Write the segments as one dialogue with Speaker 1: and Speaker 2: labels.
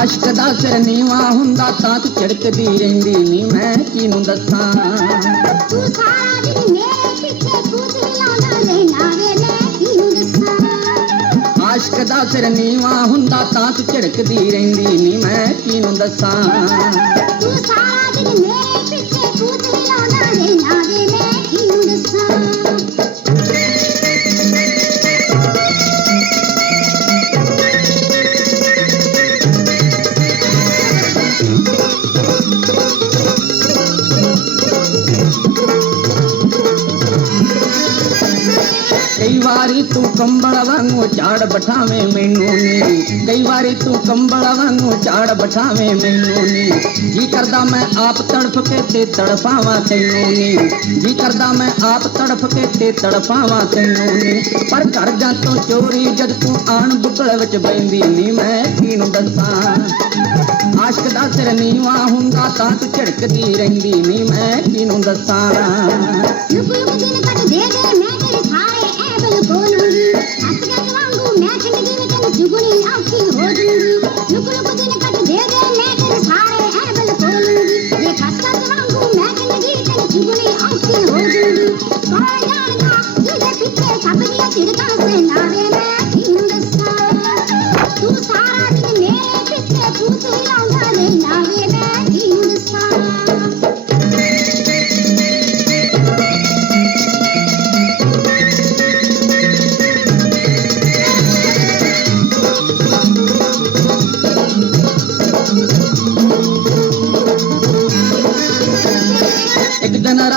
Speaker 1: ਆਸ਼ਕ ਦਾ ਸਿਰ ਨੀਵਾ ਹੁੰਦਾ ਤਾਂ ਤੂੰ ਝੜਕਦੀ ਰਹਿੰਦੀ ਨੀ। ਮੈਂ ਕਿਨੂੰ ਦੱਸਾਂ?
Speaker 2: ਤੂੰ ਸਾਰਾ ਦਿਨ ਮੇਰੇ ਪਿੱਛੇ ਖੁਦ ਹਿਲਾਉਂਦਾ ਰਹਿਣਾ ਵੇ ਮੈਂ ਕਿਹਨੂੰ ਦੱਸਾਂ?
Speaker 1: ਆਸ਼ਕ ਦਾ ਸਿਰ ਨੀਵਾ ਹੁੰਦਾ ਤਾਂ ਤੂੰ ਝੜਕਦੀ ਰਹਿੰਦੀ ਨੀ। ਮੈਂ ਕਿਨੂੰ ਦੱਸਾਂ?
Speaker 2: ਤੂੰ ਸਾਰਾ ਦਿਨ ਮੇਰੇ ਪਿੱਛੇ ਖੁਦ ਹਿਲਾਉਂਦਾ ਰਹਿਣਾ ਵੇ ਮੈਂ Thank
Speaker 1: you. ਵਾਰੀ ਤੂੰ ਕੰਬਲ ਵਾਂਗੂ ਝਾੜ ਬਠਾਵੇਂ ਮੈਨੂੰ ਨੀ। ਕਈ ਵਾਰੀ ਤੂੰ ਕੰਬਲ ਵਾਂਗੂ ਝਾੜ ਬਠਾਵੇਂ ਮੈਨੂੰ ਨੀ। ਜੀ ਕਰਦਾ ਮੈਂ ਆਪ ਤੜਫ ਕੇ ਤੇ ਤੜਫਾਵਾਂ ਤੈਨੂੰ ਨੀ। ਜੀ ਕਰਦਾ ਮੈਂ ਆਪ ਤੜਫ ਕੇ ਤੇ ਤੜਫਾਵਾਂ ਤੈਨੂੰ ਨੀ। ਪਰ ਘਰ ਜਾਂ ਤੋਂ ਚੋਰੀ ਜਦ ਤੂੰ ਆਣ ਬੁੱਕਲ ਵਿੱਚ ਬੈੰਦੀ ਨੀ, ਮੈਂ ਕਿਹਨੂੰ ਦੱਸਾਂ? ਆਸ਼ਕ ਦਾ ਸਿਰ ਨੀਵਾ ਹੁੰਦਾ ਤਾਂ ਤੂੰ ਝੜਕਦੀ ਰਹਿੰਦੀ ਨੀ, ਮੈਂ ਕਿਹਨੂੰ ਦੱਸਾਂ?
Speaker 2: ਲੁਕ ਲੁਕ ਦਿਨ ਕੱਟ ਦੇ ਦੇ ਮੈਂ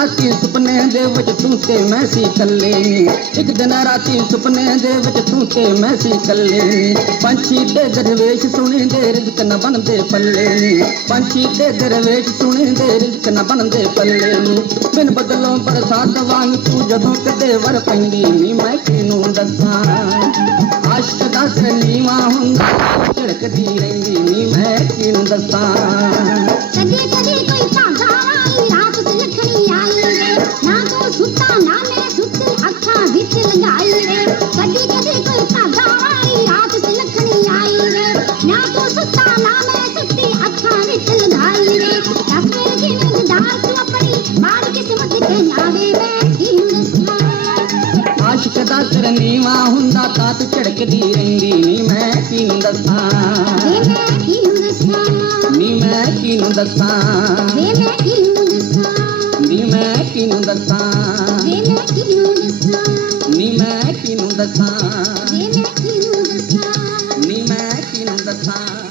Speaker 1: ਰਾਤੀ ਸੁਪਨੇ ਦੇ ਵਿੱਚ ਤੂੰ ਤੇ ਮੈਂ ਸੀ ਇਕੱਲੇ ਨੀ ਇੱਕ ਦਿਨ ਰਾਤੀ ਸੁਪਨੇ ਦੇ ਵਿੱਚ ਤੂੰ ਤੇ ਮੈਂ ਸੀ ਇਕੱਲੇ ਨੀ ਪੰਛੀ ਦੇ ਦਰਵੇਸ਼ ਸੁਣੀ ਦੇ ਰਿਜ਼ਕ ਨ ਬਣਦੇ ਪੱਲੇ ਨੀ ਪੰਛੀ ਦੇ ਦਰਵੇਸ਼ ਸੁਣੀ ਦੇ ਰਿਜ਼ਕ ਨ ਬਣਦੇ ਪੱਲੇ ਨੀ ਬਿਨ ਬਦਲੋਂ ਬਰਸਾਤ ਵਾਂਗ ਤੂੰ ਜਦੋਂ ਕਿਤੇ ਵਰ ਪੈਂਦੀ ਨੀ ਮੈਂ ਕਿਨੂੰ ਦੱਸਾਂ ਆਸ਼ਕ ਦਾ ਸਨੀਵਾ ਹੁੰਦਾ ਝੜਕਦੀ ਰਹਿੰਦੀ ਨੀ ਮੈਂ ਕਿਨੂੰ ਦੱਸਾਂ ਸਿਰ ਨੀਵਾ ਹੁੰਦਾ ਤਾਂ ਤੂੰ ਝੜਕਦੀ ਰਹਿੰਦੀ। ਨੀ ਮੈਂ ਦੱਸਾਂ?
Speaker 2: ਮੈਂ ਕਿਹਨੂੰ ਦੱਸਾਂ?
Speaker 1: ਨੀ ਮੈਂ ਦੱਸਾਂ?
Speaker 2: ਮੈਂ ਕਿਹਨੂੰ ਦੱਸਾਂ?
Speaker 1: ਨੀ ਮੈਂ ਦੱਸਾਂ?
Speaker 2: ਮੈਂ ਕਿਹਨੂੰ ਦੱਸਾਂ?
Speaker 1: ਨੀ ਮੈਂ ਦੱਸਾਂ?
Speaker 2: ਮੈਂ ਕਿਹਨੂੰ ਦੱਸਾਂ?
Speaker 1: ਨੀ ਮੈਂ ਕਿਨੂੰ ਦੱਸਾਂ?